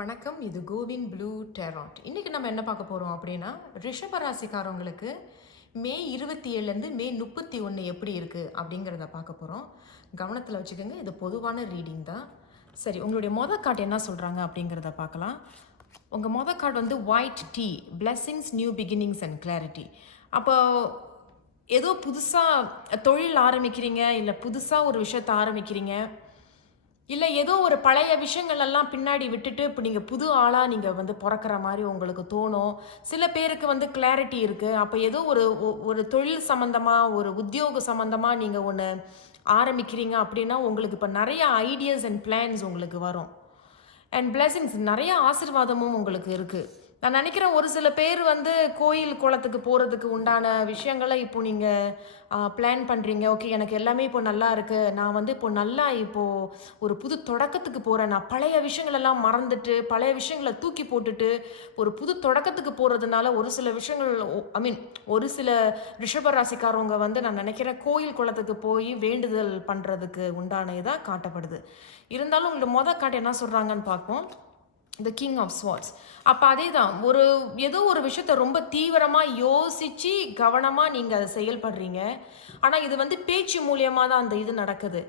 வணக்கம். இது CoWIN blue டேராட். இன்றைக்கி நம்ம என்ன பார்க்க போகிறோம் அப்படின்னா, ரிஷப ராசிக்காரவங்களுக்கு மே 27லேருந்து மே 31 எப்படி இருக்குது அப்படிங்கிறத பார்க்க போகிறோம். கவனத்தில் வச்சுக்கோங்க, இது பொதுவான ரீடிங் தான். சரி, உங்களுடைய மொதல் கார்டு என்ன சொல்கிறாங்க அப்படிங்கிறத பார்க்கலாம். உங்கள் மொதல் கார்டு வந்து white tea, blessings, new beginnings and clarity. அப்போ ஏதோ புதுசாக தொழில் ஆரம்பிக்கிறீங்க, இல்லை புதுசாக ஒரு விஷயத்தை ஆரம்பிக்கிறீங்க, இல்லை ஏதோ ஒரு பழைய விஷயங்கள் எல்லாம் பின்னாடி விட்டுட்டு இப்போ நீங்கள் புது ஆளாக நீங்கள் வந்து பிறக்கிற மாதிரி உங்களுக்கு தோணும். சில பேருக்கு வந்து கிளாரிட்டி இருக்குது. அப்போ ஏதோ ஒரு தொழில் சம்மந்தமாக, ஒரு உத்தியோக சம்மந்தமாக நீங்கள் ஒன்று ஆரம்பிக்கிறீங்க அப்படின்னா உங்களுக்கு இப்போ நிறைய ஐடியாஸ் அண்ட் பிளான்ஸ் உங்களுக்கு வரும். அண்ட் பிளெஸிங்ஸ், நிறைய ஆசீர்வாதமும் உங்களுக்கு இருக்குது. நான் நினைக்கிறேன் ஒரு சில பேர் வந்து கோயில் குளத்துக்கு போகிறதுக்கு உண்டான விஷயங்களை இப்போ நீங்கள் பிளான் பண்ணுறீங்க. ஓகே, எனக்கு எல்லாமே இப்போ நல்லா இருக்குது, நான் வந்து இப்போ நல்லா இப்போது ஒரு புது தொடக்கத்துக்கு போகிறேன், நான் பழைய விஷயங்களெல்லாம் மறந்துட்டு பழைய விஷயங்களை தூக்கி போட்டுட்டு ஒரு புது தொடக்கத்துக்கு போகிறதுனால ஒரு சில விஷயங்கள் ஒரு சில ரிஷபராசிக்காரவங்க வந்து நான் நினைக்கிறேன் கோயில் குளத்துக்கு போய் வேண்டுதல் பண்ணுறதுக்கு உண்டான இதாக காட்டப்படுது. இருந்தாலும் உங்களுக்கு மொதல் காட்டு என்ன சொல்கிறாங்கன்னு பார்ப்போம். The king of swords. அப்போ அதே தான், ஏதோ ஒரு விஷயத்த ரொம்ப தீவிரமாக யோசித்து கவனமாக நீங்கள் அதை செயல்படுறீங்க. ஆனால் இது வந்து பேச்சு மூலியமாக தான் அந்த இது நடக்குது.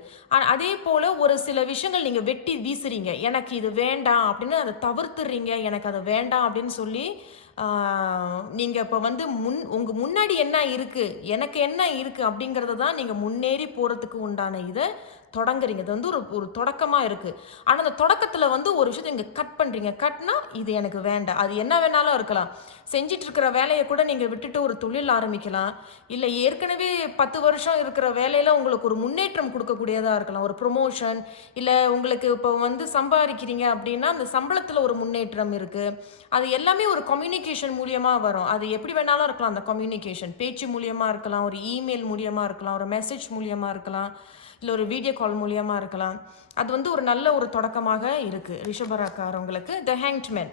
அதே போல் ஒரு சில விஷயங்கள் நீங்கள் வெட்டி வீசுறீங்க. எனக்கு இது வேண்டாம் அப்படின்னு அதை தவிர்த்துறீங்க. எனக்கு அது வேண்டாம் அப்படின்னு சொல்லி நீங்கள் இப்போ வந்து உங்கள் முன்னாடி என்ன இருக்குது, எனக்கு என்ன இருக்குது அப்படிங்கிறத தான் நீங்கள் முன்னேறி போகிறதுக்கு உண்டான இதை தொடங்குறீங்க. இது வந்து ஒரு தொடக்கமாக இருக்குது. ஆனால் அந்த தொடக்கத்தில் வந்து ஒரு விஷயத்தை நீங்கள் கட் பண்ணுறீங்க. கட்னா இது எனக்கு வேண்டாம். அது என்ன வேணாலும் இருக்கலாம். செஞ்சிட்டு இருக்கிற வேலையை கூட நீங்கள் விட்டுட்டு ஒரு தொழில் ஆரம்பிக்கலாம். இல்லை ஏற்கனவே 10 வருஷம் இருக்கிற வேலையில் உங்களுக்கு ஒரு முன்னேற்றம் கொடுக்கக்கூடியதாக இருக்கலாம். ஒரு ப்ரொமோஷன், இல்லை உங்களுக்கு இப்போ வந்து சம்பாதிக்கிறீங்க அப்படின்னா அந்த சம்பளத்தில் ஒரு முன்னேற்றம் இருக்குது. அது எல்லாமே ஒரு கம்யூனிகேஷன் மூலியமாக வரும். அது எப்படி வேணாலும் இருக்கலாம். அந்த கம்யூனிகேஷன் பேச்சு மூலியமாக இருக்கலாம், ஒரு இமெயில் மூலியமாக இருக்கலாம், ஒரு மெசேஜ் மூலியமாக இருக்கலாம், இல்லை ஒரு வீடியோ கால் மூலியமாக இருக்கலாம். அது வந்து ஒரு நல்ல ஒரு தொடக்கமாக இருக்குது ரிஷபராக்காரவங்களுக்கு. த ஹேங்க்ட்மேன்.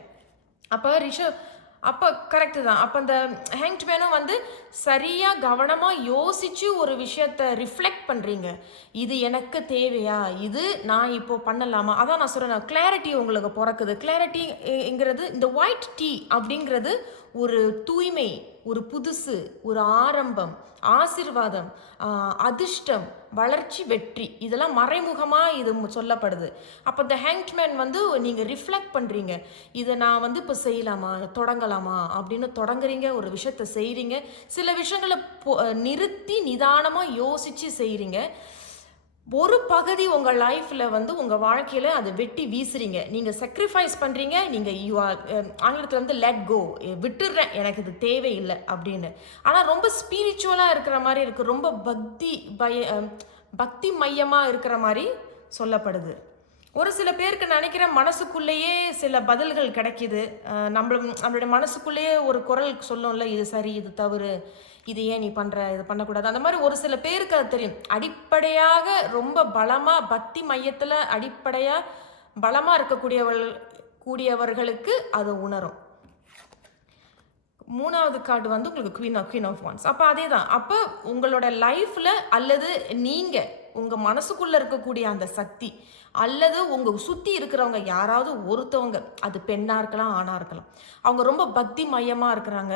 அப்போ கரெக்டு தான். அப்போ அந்த ஹேங்க்ட்மேனும் வந்து சரியாக கவனமாக யோசித்து ஒரு விஷயத்தை ரிஃப்ளெக்ட் பண்ணுறீங்க. இது எனக்கு தேவையா, இது நான் இப்போ பண்ணலாமா, அதான் நான் சொல்கிறேன். கிளாரிட்டி உங்களுக்கு பிறக்குது. கிளாரிட்டிங்கிறது இந்த ஒயிட் டீ அப்படிங்கிறது ஒரு தூய்மை, ஒரு புதுசு, ஒரு ஆரம்பம், ஆசீர்வாதம், அதிர்ஷ்டம், வளர்ச்சி, வெற்றி, இதெல்லாம் மறைமுகமாக இது சொல்லப்படுது. அப்போ இந்த ஹேங்க்மேன் வந்து நீங்கள் ரிஃப்ளெக்ட் பண்ணுறீங்க. இதை நான் வந்து இப்போ செய்யலாமா, தொடங்கலாமா அப்படின்னு தொடங்குறீங்க. ஒரு விஷயத்தை செய்கிறீங்க. சில விஷயங்களை நிறுத்தி நிதானமாக யோசித்து செய்கிறீங்க. ஒரு பகுதி உங்கள் லைஃப்பில் வந்து உங்கள் வாழ்க்கையில் அதை வெட்டி வீசுறீங்க. நீங்கள் சாக்ரிஃபைஸ் பண்ணுறீங்க. நீங்கள் ஆங்கிலத்தில் வந்து லெட் கோ, விட்டுடுறேன், எனக்கு இது தேவையில்லை அப்படின்னு. ஆனால் ரொம்ப ஸ்பிரிச்சுவலாக இருக்கிற மாதிரி இருக்குது. ரொம்ப பக்தி மையமாக இருக்கிற மாதிரி சொல்லப்படுது. ஒரு சில பேருக்கு நினைக்கிற மனசுக்குள்ளேயே சில பதில்கள் கிடைக்கிது. நம்மளுடைய மனசுக்குள்ளேயே ஒரு குரல் சொல்லும்ல, இது சரி, இது தவறு, இது ஏன் நீ பண்ணுற, இது பண்ணக்கூடாது. அந்த மாதிரி ஒரு சில பேருக்கு அது தெரியும். அடிப்படையாக ரொம்ப பலமாக பக்தி மையத்தில் அடிப்படையாக பலமாக இருக்கக்கூடியவர்களுக்கு அது உணரும். 3வது கார்டு வந்து உங்களுக்கு குவீன் ஆஃப் வாண்ட்ஸ். அப்போ அதே தான். அப்போ உங்களோட லைஃப்பில் அல்லது நீங்கள் உங்கள் மனசுக்குள்ளே இருக்கக்கூடிய அந்த சக்தி அல்லது உங்கள் சுற்றி இருக்கிறவங்க யாராவது ஒருத்தவங்க, அது பெண்ணாக இருக்கலாம், ஆணாக இருக்கலாம், அவங்க ரொம்ப பக்தி மையமாக இருக்கிறாங்க.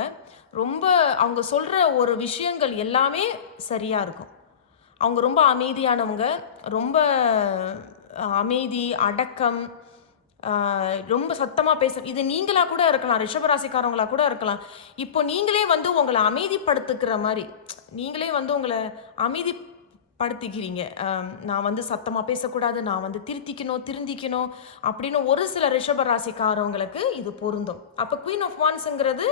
ரொம்ப அவங்க சொல்கிற ஒரு விஷயங்கள் எல்லாமே சரியாக இருக்கும். அவங்க ரொம்ப அமைதியானவங்க, ரொம்ப அமைதி, அடக்கம், ரொம்ப சத்தமாக பேச, இது நீங்களாக கூட இருக்கலாம், ரிஷபராசிக்காரவங்களாக கூட இருக்கலாம். இப்போ நீங்களே வந்து உங்களை அமைதிப்படுத்துக்கிற மாதிரி, நீங்களே வந்து உங்களை படுத்திக்கிறீங்க. நான் வந்து சத்தமாக பேசக்கூடாது, நான் வந்து திருந்திக்கணும் அப்படின்னு ஒரு சில ரிஷபராசிக்காரவங்களுக்கு இது பொருந்தும். அப்போ குவீன் ஆஃப் வாண்ட்ஸுங்கிறது,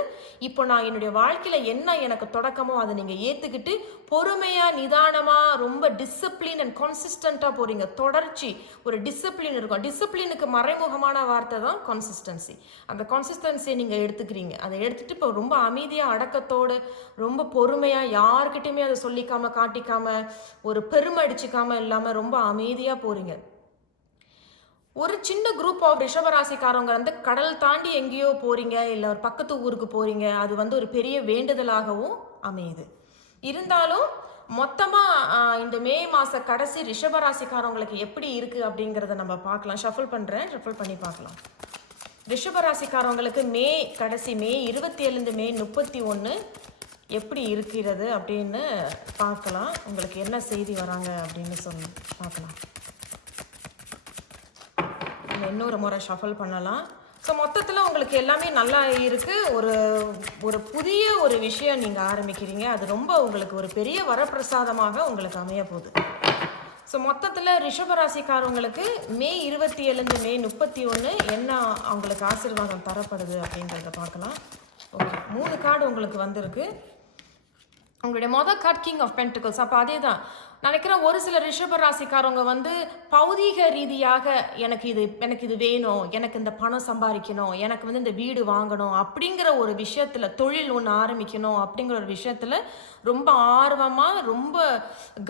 இப்போ நான் என்னுடைய வாழ்க்கையில் என்ன எனக்கு தொடக்கமோ அதை நீங்கள் ஏற்றுக்கிட்டு பொறுமையாக நிதானமாக ரொம்ப டிசிப்ளின் அண்ட் கன்சிஸ்டண்ட்டாக போகிறீங்க. தொடர்ச்சி, ஒரு டிசிப்ளின் இருக்கும். டிசிப்ளினுக்கு மறைமுகமான வார்த்தை தான் கன்சிஸ்டன்சி. அந்த கன்சிஸ்டன்சியை நீங்கள் எடுத்துக்கிறீங்க. அதை எடுத்துகிட்டு இப்போ ரொம்ப அமைதியாக, அடக்கத்தோடு, ரொம்ப பொறுமையாக, யார்கிட்டையுமே அதை சொல்லிக்காமல் காட்டிக்காமல், ஒரு பெருமை அடிச்சுக்காம இல்லாமல் ரொம்ப அமைதியாக போறீங்க. ஒரு சின்ன குரூப் ஆஃப் ரிஷபராசிக்காரவங்க வந்து கடல் தாண்டி எங்கேயோ போறீங்க, இல்லை ஒரு பக்கத்து ஊருக்கு போறீங்க. அது வந்து ஒரு பெரிய வேண்டுதலாகவும் அமையுது. இருந்தாலும் மொத்தமாக இந்த மே மாத கடைசி ரிஷபராசிக்காரவங்களுக்கு எப்படி இருக்குது அப்படிங்கிறத நம்ம பார்க்கலாம். ஷஃபிள் பண்ணுறேன், ஷஃபிள் பண்ணி பார்க்கலாம். ரிஷபராசிக்காரவங்களுக்கு மே 27 மே 31 எப்படி இருக்கிறது அப்படின்னு பார்க்கலாம். உங்களுக்கு என்ன செய்தி வராங்க அப்படின்னு பார்க்கலாம். இன்னொரு முறை ஷஃபல் பண்ணலாம். ஸோ மொத்தத்தில் உங்களுக்கு எல்லாமே நல்லா இருக்குது. ஒரு புதிய ஒரு விஷயம் நீங்கள் ஆரம்பிக்கிறீங்க. அது ரொம்ப உங்களுக்கு ஒரு பெரிய வரப்பிரசாதமாக உங்களுக்கு அமைய போகுது. ஸோ மொத்தத்தில் ரிஷபராசிக்காரவங்களுக்கு மே 27 மே 31 என்ன அவங்களுக்கு ஆசீர்வாதம் தரப்படுது அப்படிங்கிறத பார்க்கலாம். ஓகே, 3 கார்டு உங்களுக்கு வந்திருக்கு. உங்களுடைய மொதல் கார்டு கிங் ஆஃப் பென்டிகல்ஸ். அப்போ அதே தான் நினைக்கிறேன். ஒரு சில ரிஷப ராசிக்காரவங்க வந்து பௌதீக ரீதியாக எனக்கு இது வேணும், எனக்கு இந்த பணம் சம்பாதிக்கணும், எனக்கு வந்து இந்த வீடு வாங்கணும் அப்படிங்கிற ஒரு விஷயத்தில், தொழில் ஒன்று ஆரம்பிக்கணும் அப்படிங்கிற ஒரு விஷயத்தில் ரொம்ப ஆர்வமாக ரொம்ப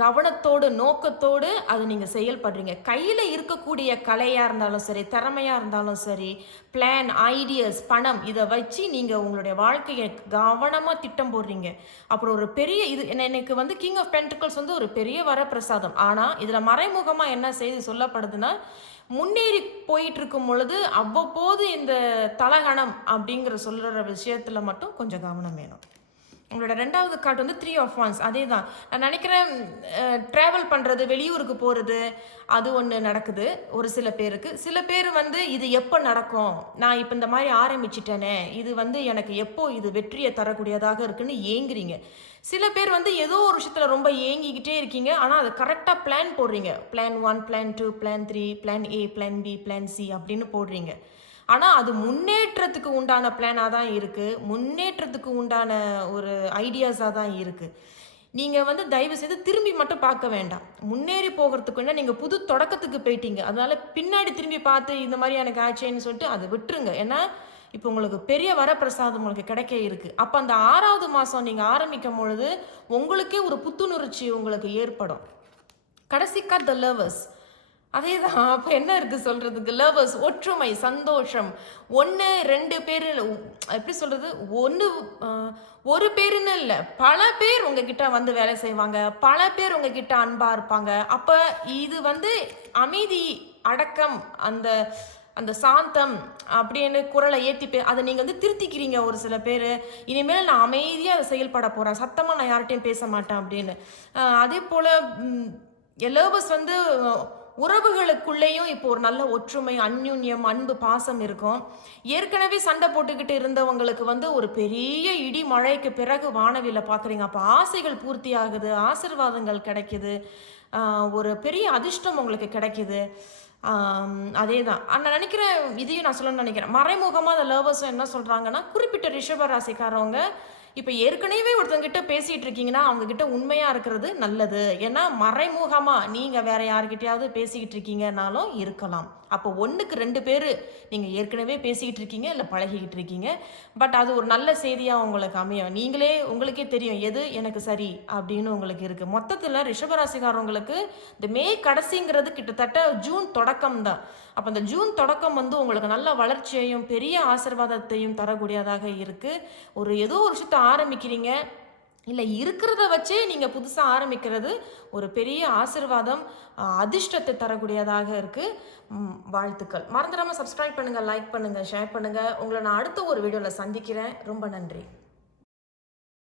கவனத்தோடு நோக்கத்தோடு அது நீங்கள் செயல்படுறீங்க. கையில் இருக்கக்கூடிய கலையாக இருந்தாலும் சரி, திறமையாக இருந்தாலும் சரி, பிளான், ஐடியாஸ், பணம் இதை வச்சு நீங்கள் உங்களுடைய வாழ்க்கையை கவனமாக திட்டம் போடுறீங்க. அப்புறம் ஒரு பெரிய இது எனக்கு வந்து கிங் ஆஃப் பென்டிகல்ஸ் வந்து ஒரு பெரிய வரப்பிரசாதம். ஆனால் இதில் மறைமுகமாக என்ன செய்தி சொல்லப்படுதுன்னா, முன்னேறி போயிட்டு இருக்கும் பொழுது அவ்வப்போது இந்த தலகணம் அப்படிங்கிற சொல்கிற விஷயத்தில் மட்டும் கொஞ்சம் கவனம் வேணும். உங்களோட 2வது கார்டு வந்து 3 ஆஃப் வான்ஸ். அதே தான் நான் நினைக்கிறேன். ட்ராவல் பண்ணுறது, வெளியூருக்கு போகிறது, அது ஒன்று நடக்குது ஒரு சில பேருக்கு. சில பேர் வந்து இது எப்போ நடக்கும், நான் இப்போ இந்த மாதிரி ஆரம்பிச்சிட்டேனே, இது வந்து எனக்கு எப்போ இது வெற்றியை தரக்கூடியதாக இருக்குன்னு ஏங்குறீங்க. சில பேர் வந்து ஏதோ ஒரு விஷயத்தில் ரொம்ப ஏங்கிக்கிட்டே இருக்கீங்க. ஆனால் அதை கரெக்டாக பிளான் போடுறீங்க. Plan 1, plan 2, plan 3, plan A, plan B, plan C அப்படின்னு போடுறீங்க. ஆனால் அது முன்னேற்றத்துக்கு உண்டான பிளானாக தான் இருக்குது, முன்னேற்றத்துக்கு உண்டான ஒரு ஐடியாஸாக தான் இருக்குது. நீங்கள் வந்து தயவு செய்து திரும்பி மட்டும் பார்க்க வேண்டாம். முன்னேறி போகிறதுக்குன்னா நீங்கள் புது தொடக்கத்துக்கு போயிட்டீங்க. அதனால் பின்னாடி திரும்பி பார்த்து இந்த மாதிரி எனக்கு ஆச்சேன்னு சொல்லிட்டு அதை விட்டுருங்க. ஏன்னா இப்போ உங்களுக்கு பெரிய வரப்பிரசாதம் உங்களுக்கு கிடைக்க இருக்குது. அப்போ அந்த 6வது மாதம் நீங்கள் ஆரம்பிக்கும் பொழுது உங்களுக்கே ஒரு புத்துணர்ச்சி உங்களுக்கு ஏற்படும். கடைசிக்கா த லவர்ஸ். அதே தான். அப்போ என்ன இருக்குது சொல்கிறதுக்கு? லவர்ஸ், ஒற்றுமை, சந்தோஷம். 1 2 பேர், எப்படி சொல்கிறது, ஒரு பேருன்னு இல்லை, பல பேர் உங்ககிட்ட வந்து வேலை செய்வாங்க, பல பேர் உங்ககிட்ட அன்பாக இருப்பாங்க. அப்போ இது வந்து அமைதி, அடக்கம், அந்த சாந்தம் அப்படின்னு குரலை ஏற்றி அதை நீங்கள் வந்து திருத்திக்கிறீங்க. ஒரு சில பேர் இனிமேல் நான் அமைதியாக அதை செயல்பட போகிறேன், சத்தமாக நான் யார்கிட்டையும் பேச மாட்டேன் அப்படின்னு. அதே போல் லவர்ஸ் வந்து உறவுகளுக்குள்ளேயும் இப்போ ஒரு நல்ல ஒற்றுமை, அந்யுன்யம், அன்பு, பாசம் இருக்கும். ஏற்கனவே சண்டை போட்டுக்கிட்டு இருந்தவங்களுக்கு வந்து ஒரு பெரிய இடி மழைக்கு பிறகு வானவில்லை பார்க்குறீங்க. அப்போ ஆசைகள் பூர்த்தி ஆகுது, ஆசீர்வாதங்கள் கிடைக்குது, ஒரு பெரிய அதிர்ஷ்டம் உங்களுக்கு கிடைக்குது. அதே தான் நான் நினைக்கிறேன். இதையும் நான் சொல்லணும்னு நினைக்கிறேன். மறைமுகமாக அந்த லவர்ஸும் என்ன சொல்கிறாங்கன்னா, குறிப்பிட்ட ரிஷபராசிக்காரவங்க இப்போ ஏற்கனவே ஒருத்தவங்கிட்ட பேசிகிட்டு இருக்கீங்கன்னா அவங்கக்கிட்ட உண்மையாக இருக்கிறது நல்லது. ஏன்னா மறைமுகமாக நீங்கள் வேறு யார்கிட்டையாவது பேசிக்கிட்டு இருக்கீங்கன்னாலும் இருக்கலாம். அப்போ 1க்கு 2 பேர் நீங்கள் ஏற்கனவே பேசிக்கிட்டு இருக்கீங்க, இல்லை பழகிக்கிட்டு இருக்கீங்க. பட் அது ஒரு நல்ல செய்தியாக உங்களுக்கு அமையும். உங்களுக்கே தெரியும் எது எனக்கு சரி அப்படின்னு உங்களுக்கு இருக்குது. மொத்தத்தில் ரிஷபராசிக்காரவங்களுக்கு இந்த மே கடைசிங்கிறது கிட்டத்தட்ட ஜூன் தொடக்கம் தான். அப்போ அந்த ஜூன் தொடக்கம் வந்து உங்களுக்கு நல்ல வளர்ச்சியையும் பெரிய ஆசீர்வாதத்தையும் தரக்கூடியதாக இருக்குது. ஏதோ ஒரு விஷயத்தை ஆரம்பிக்கிறீங்க, இல்லை இருக்கிறத வச்சே நீங்கள் புதுசாக ஆரம்பிக்கிறது ஒரு பெரிய ஆசீர்வாதம், அதிர்ஷ்டத்தை தரக்கூடியதாக இருக்குது. வாழ்த்துக்கள். மறந்துடாமல் சப்ஸ்கிரைப் பண்ணுங்கள், லைக் பண்ணுங்கள், ஷேர் பண்ணுங்கள். உங்களை நான் அடுத்த ஒரு வீடியோவில் சந்திக்கிறேன். ரொம்ப நன்றி.